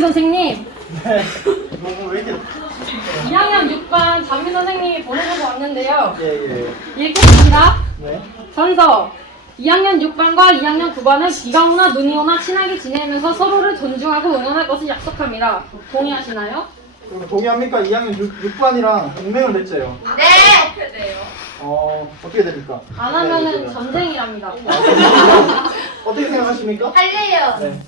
선생님, 너무 왜 이렇게 2학년 6반 장미 선생님이 보내주고 왔는데요. 예예 읽겠습니다. 네. 전서 2학년 6반과 2학년 9반은 비가 오나 눈이 오나 친하게 지내면서 서로를 존중하고 응원할 것을 약속합니다. 동의하시나요? 그럼 동의합니까? 2학년 6, 반이랑 동맹을 맺자요. 네. 어 어떻게 됩니까? 안 하면은 네, 전쟁이랍니다. 어떻게 생각하십니까? 할래요. 네.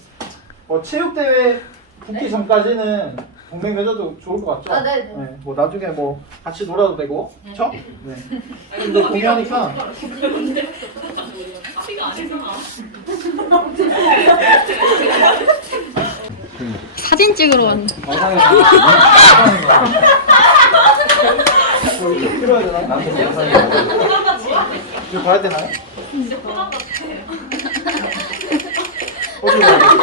어 체육대회 붙기 전까지는 동맹 맺어도 좋을 것 같죠? 아, 네, 네. 뭐 나중에 뭐 같이 놀아도 되고, 그렇죠? 네. 근데 동의하니까 사진 찍으러 왔는데. 영상에 뭐 이렇게 필요해야 되나요? 나한테 영상이 이거 봐야 되나요? 어디 봐야 돼?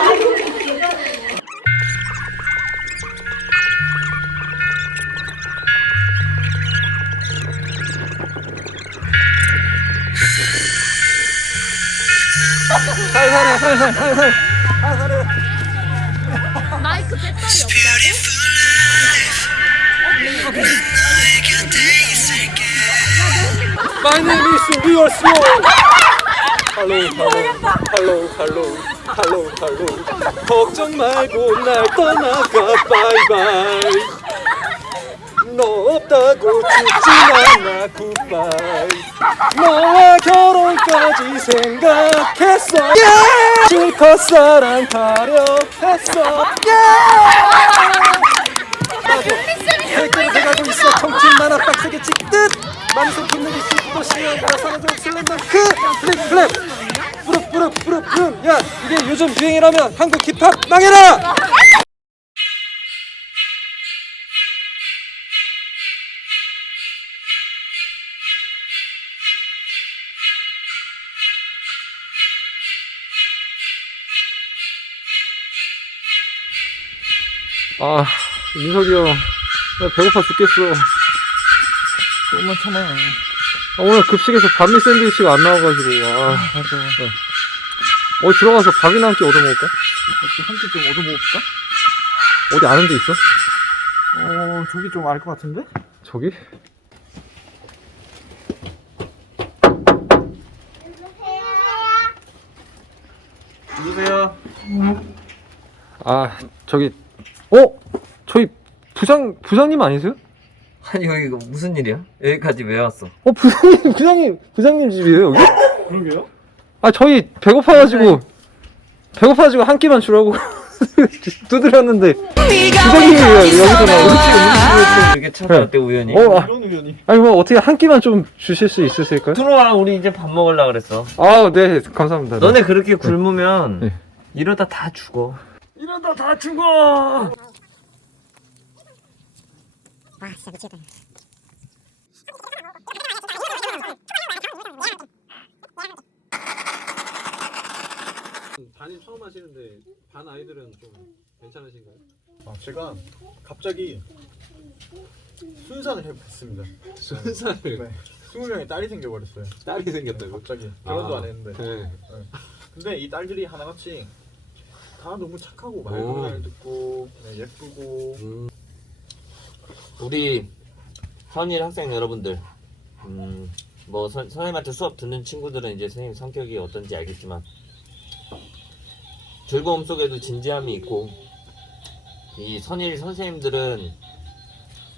살살해 살살 살살 살살해 My name is Real Slow. 할로 할로 할로 할로 할로 걱정 말고 날 떠나가 바이바이 너 없다고 죽진 않아 굿바이. 너와 결혼까지 생각했어. Yeah! 실컷 사랑하려 했어. 할게 돼가고 있어. 청춘 만화 빡세게 찍듯 만성 분위기 씹고 시간 가사는 좀 슬렌더 크. 플립 플립. 뿌릅 뿌릅 뿌릅. 뿌릅 야 이게 요즘 유행이라면 한국 힙합 망해라 아 민석이 형 나 배고파 죽겠어 조금만 참아 아, 오늘 급식에서 반미 샌드위치가 안 나와가지고 아 맞아 어. 어디 들어가서 밥이나 한 끼 얻어먹을까? 한끼 좀 얻어먹을까? 어디 아는 데 있어? 어 저기 좀 알 것 같은데? 저기? 누구세요? 아 저기 어? 저희 부장 부장님 아니세요? 아니 여기 이거 무슨 일이야? 여기까지 왜 왔어? 어 부장님 부장님 부장님 집이에요 여기? 그러게요? 아 저희 배고파가지고 배고파가지고 한 끼만 주라고 두드렸는데 부장님이 여기서 나오고 이렇게 찾아왔대 우연히 어, 아, 이런 우연이 아니 뭐 어떻게 한 끼만 좀 주실 수 있으실까요? 들어와 우리 이제 밥 먹으려 그랬어 아네 감사합니다 네. 너네 그렇게 굶으면 네. 이러다 다 죽어 이러다 다 죽어 반이 처음 하시는데 반 아이들은 좀 괜찮으신가요? 아 제가 갑자기 순산을 해봤습니다. 순산을? 네. 20명의 딸이 생겨버렸어요. 딸이 생겼다고? 갑자기 결혼도 아, 안 했는데. 네. 근데 이 딸들이 하나같이 다 너무 착하고 말도 오. 잘 듣고 네, 예쁘고 음, 우리 선일 학생 여러분들 음, 뭐 선, 선생님한테 수업 듣는 친구들은 이제 선생님 성격이 어떤지 알겠지만 즐거움 속에도 진지함이 있고 이 선일 선생님들은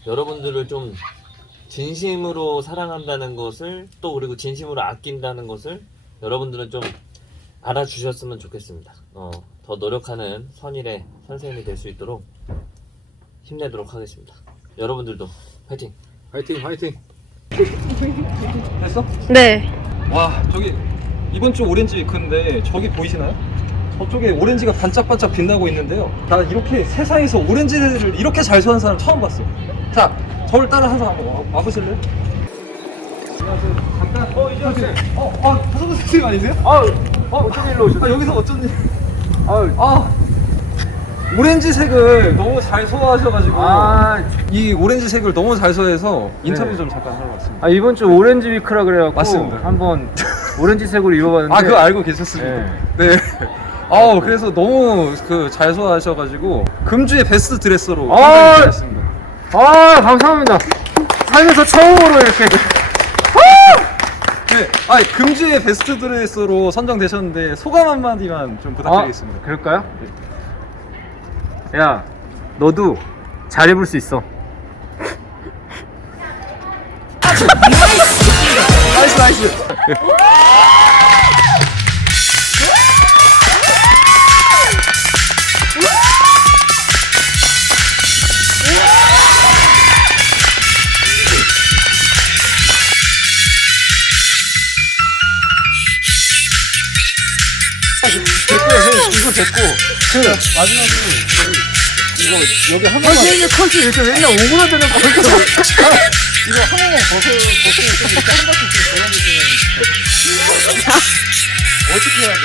여러분들을 좀 진심으로 사랑한다는 것을 또 그리고 진심으로 아낀다는 것을 여러분들은 좀 알아주셨으면 좋겠습니다. 어, 더 노력하는 선일의 선생님이 될 수 있도록 힘내도록 하겠습니다. 여러분들도 파이팅! 화이팅 화이팅 됐어? 네. 와 저기 이번 주 오렌지 위크인데 저기 보이시나요? 저쪽에 오렌지가 반짝반짝 빛나고 있는데요 나 이렇게 세상에서 오렌지를 이렇게 잘 소화하는 사람 처음 봤어 자 저를 따라 한 사람 한번 와- 와보실래요? 안녕하세요 잠깐 어 이제 학생 어, 어 하성근 선생님 아니세요? 아, 어, 어쩐 일로 오셨어요? 아 여기서 어쩐 일 아, 아 오렌지색을 너무 잘 소화하셔가지고 이 오렌지색을 너무 잘 소화해서 인터뷰 좀 잠깐 하러 왔습니다 아 이번 주 오렌지 위크라 그래갖고 맞습니다. 한번 오렌지색으로 입어봤는데 아 그거 알고 계셨습니까? 네. 아우 그래서 너무 그 잘 소화하셔가지고 금주의 베스트 드레서로 아! 선정되셨습니다. 아 감사합니다. 살면서 처음으로 이렇게. 네, 아 금주의 베스트 드레서로 선정되셨는데 소감 한마디만 좀 부탁드리겠습니다. 아, 그럴까요? 야, 너도 잘 입을 수 있어. 나이스 나이스. 됐고. 그 마지막으로 저기 이거 여기 한 번만 이게 컨셉 이렇게 맨날 오그라드는 거. 이거 한 번만 벗어 벗어 좀 이렇게 한 바퀴 좀 돌아주시면 어떻게 해야 돼?